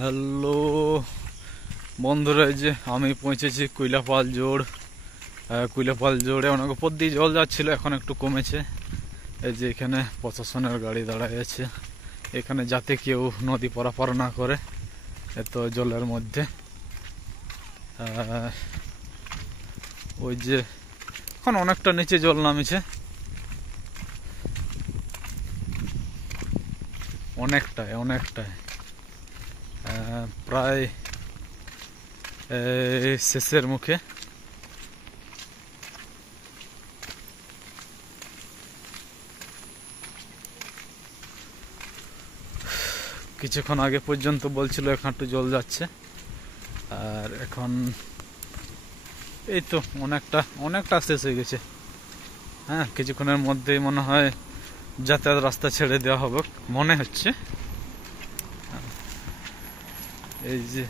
Hello বন্ধুরা, এই যে আমি পৌঁছেছি কুইলাপাল জোড়। কুইলাপাল জোড়ে অনেক উপর দিয়ে জল যাচ্ছিল, এখন একটু কমেছে। এই যে এখানে প্রশাসনের গাড়ি দাঁড়ায় আছে, এখানে যাতে কেউ নদী পারাপার না করে এত জলের মধ্যে। ওই যে এখন অনেকটা নিচে জল নামেছে, অনেকটাই প্রায় শেষের মুখে। কিছুক্ষণ আগে পর্যন্ত বলছিল এখন একটু জল যাচ্ছে, আর এখন এই তো অনেকটা শেষ হয়ে গেছে। হ্যাঁ, কিছুক্ষণের মধ্যেই মনে হয় যাতায়াত রাস্তা ছেড়ে দেওয়া হবে মনে হচ্ছে। এই যে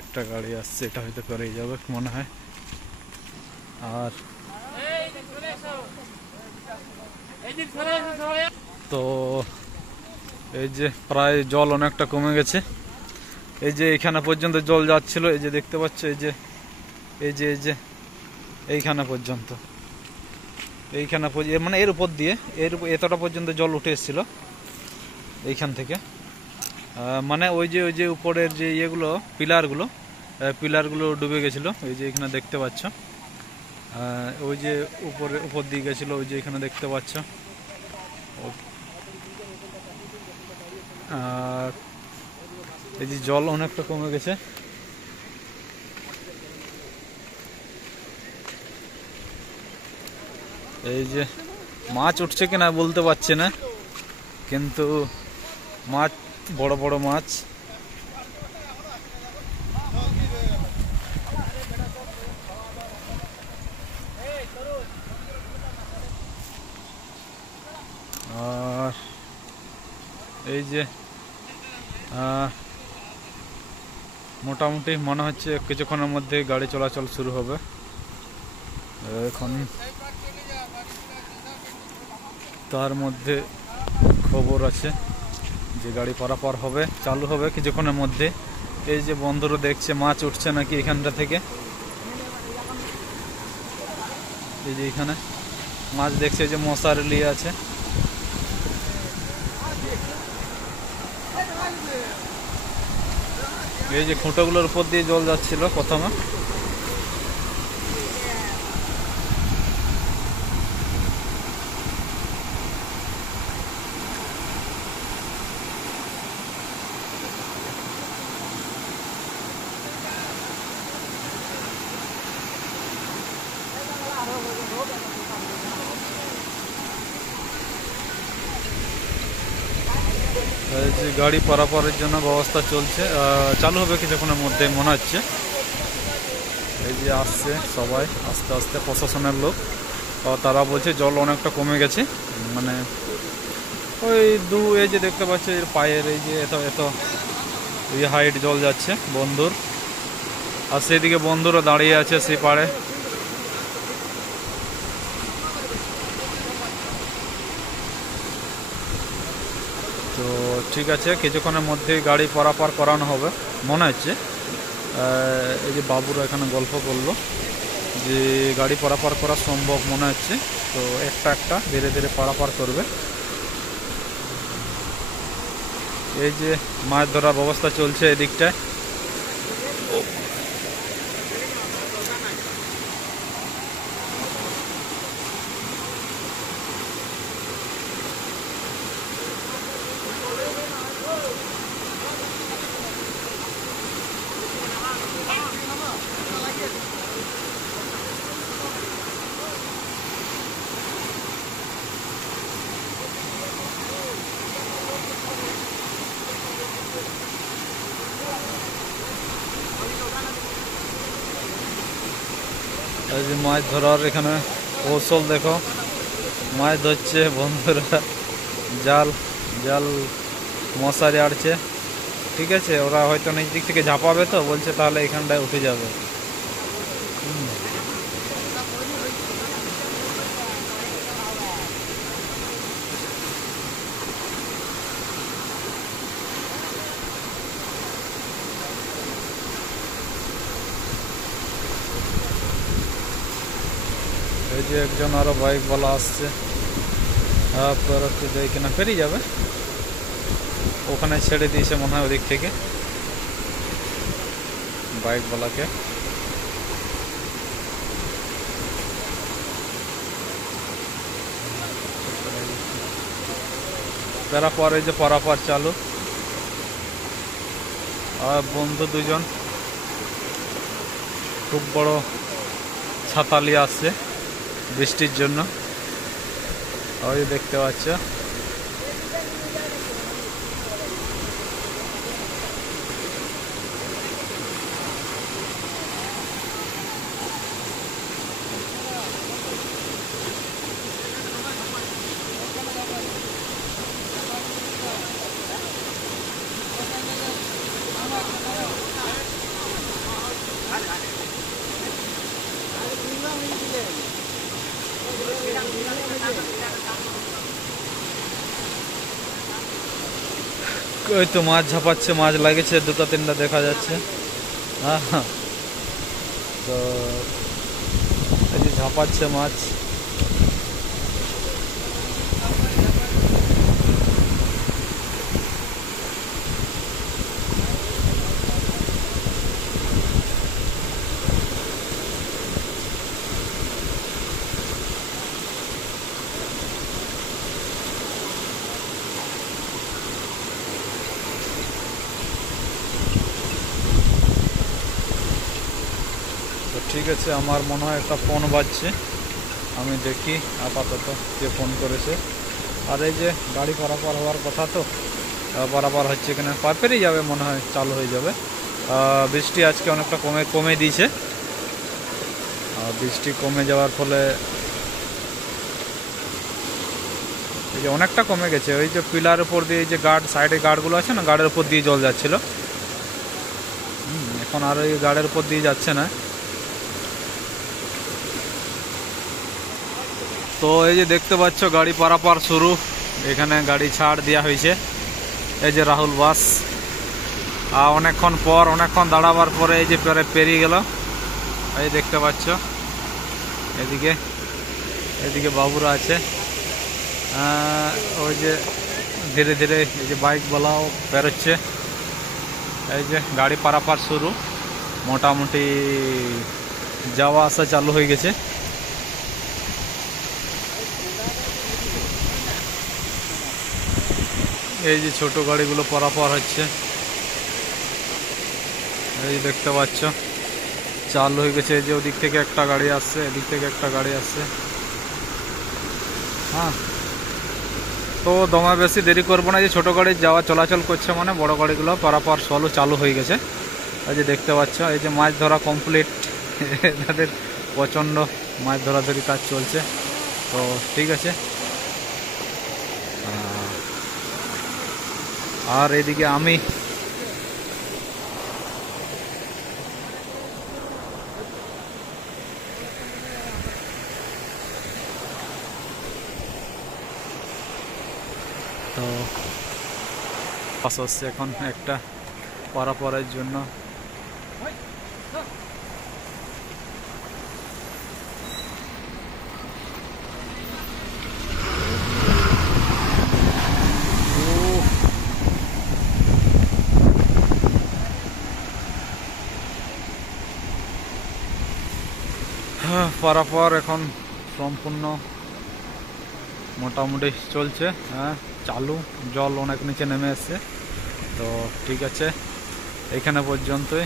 একটা গাড়ি আসছে, এটা হয়তো করেই যাবে মনে হয়। আর তো এই যে প্রায় জল অনেকটা কমে গেছে। এই যে এখানে পর্যন্ত জল যাচ্ছিল, এই যে দেখতে পাচ্ছ, এই যে এইখানে পর্যন্ত, মানে এর উপর দিয়ে এতটা পর্যন্ত জল উঠে এসেছিল এইখান থেকে। মানে ওই যে উপরের যে ইয়েগুলো পিলারগুলো ডুবে গেছিল। এই যে এখানে দেখতে পাচ্ছ, ওই যে উপর দিয়ে গেছিল, ওই যে এখানে দেখতে পাচ্ছ। আর এই যে জল অনেকটা কমে গেছে। এই যে মাছ উঠছে কিনা বলতে পারছি না, কিন্তু মাছ বড় মাছ। আর এই যে মোটামুটি মনে হচ্ছে কিছুক্ষণের মধ্যে গাড়ি চলাচল শুরু হবে। এখন তার মধ্যে খবর আছে যে গাড়ি পারাপার হবে, চালু হবে কিছুক্ষণের মধ্যে। এই যে বন্ধুরা দেখছে মাছ উঠছে নাকি এখানটা থেকে। এই যে এখানে মাছ দেখছে, যে মশারি নিয়ে আছে। এই যে খুঁটোগুলোর উপর দিয়ে জল যাচ্ছিল প্রথমে। এই যে গাড়ি পারাপারের জন্য ব্যবস্থা চলছে, চালু হবে কিছুক্ষণের মধ্যে মনে হচ্ছে। এই যে আসছে সবাই আস্তে আস্তে, প্রশাসনের লোক। তারা বলছে জল অনেকটা কমে গেছে, মানে ওই এই যে দেখতে পাচ্ছে এর পায়ের এই যে এত হাইট জল যাচ্ছে বন্ধুর। আর সেদিকে বন্ধুরা দাঁড়িয়ে আছে সেই পাড়ে। তো ঠিক আছে, কিছুক্ষণের মধ্যেই গাড়ি পারাপার করানো হবে মনে হচ্ছে। এই যে বাবুরা এখানে গল্প করলো যে গাড়ি পারাপার করা সম্ভব মনে হচ্ছে, তো একটা ধীরে ধীরে পারাপার করবে। এই যে মাছ ধরার ব্যবস্থা চলছে এদিকটায়। এই যে মাছ ধরার এখানে কৌশল দেখো, মাছ ধরছে বন্ধুরা, জাল মশারি আড়ছে। ঠিক আছে, ওরা হয়তো নিচ দিক থেকে ঝাঁপাবে, তো বলছে তাহলে এখানটায় উঠে যাবে। যে একজন আরো বাইক বলা আসছে, কিনা পেরিয়ে যাবে, ওখানে ছেড়ে দিয়েছে মনে হয় ওদিক থেকে বাইক বলাকে। পরে যে পারাপার চালু, আর বন্ধু দুজন খুব বড় ছাতা নিয়ে আসছে বৃষ্টির জন্য, ওই দেখতে পাচ্ছ। ওই তো মাছ ঝাপাচ্ছে, মাছ লাগেছে দুটো তিনটা দেখা যাচ্ছে। হ্যাঁ, তো এই যে ঝাপাচ্ছে মাছ। ঠিক আছে, আমার মনে হয় একটা ফোন বাজছে, আমি দেখি আপাতত কে ফোন করেছে। আর এই যে গাড়ি পারাপার হওয়ার কথা, তো পারাপার হচ্ছে কিনা, পেরিয়ে যাবে মনে হয়, চালু হয়ে যাবে। বৃষ্টি আজকে অনেকটা কমে দিয়েছে, বৃষ্টি কমে যাওয়ার ফলে এই যে অনেকটা কমে গেছে। ওই যে পিলার উপর দিয়ে যে গার্ড, সাইডে গার্ডগুলো আছে না, গার্ডের উপর দিয়ে জল যাচ্ছিল, এখন আর ওই গার্ডের উপর দিয়ে যাচ্ছে না। তো এই যে দেখতে পাচ্ছ গাড়ি পারাপার শুরু, এখানে গাড়ি ছাড় দেওয়া হয়েছে। এই যে রাহুল বাস, অনেকক্ষণ দাঁড়াবার পরে এই যে পেরিয়ে গেল। এই দেখতে পাচ্ছ এদিকে বাবুরা আছে, ওই যে ধীরে ধীরে এই যে বাইকওয়ালাও বেরোচ্ছে। এই যে গাড়ি পারাপার শুরু, মোটামুটি যাওয়া আসা চালু হয়ে গেছে। এই যে ছোট গাড়িগুলো পারাপার হচ্ছে, এই দেখতে পাচ্ছ চালু হয়ে গেছে। এই যে ওদিক থেকে একটা গাড়ি আসছে, এদিক থেকে একটা গাড়ি আসছে। হ্যাঁ, তো দমে বেশি দেরি করবো না, যে ছোট গাড়ি যাওয়া চলাচল করছে মানে বড় গাড়িগুলো পারাপার চালু হয়ে গেছে। এই যে দেখতে পাচ্ছ, এই যে মাছ ধরা কমপ্লিট, তাদের প্রচণ্ড মাছ ধরাধরি কাজ চলছে। তো ঠিক আছে, আর এদিকে আমি তো বাস হচ্ছে এখন একটা পারাপারের জন্য। পারাপার এখন সম্পূর্ণ মোটামুটি চলছে, হ্যাঁ চালু। জল অনেক নিচে নেমে এসছে। তো ঠিক আছে, এখানে পর্যন্তই।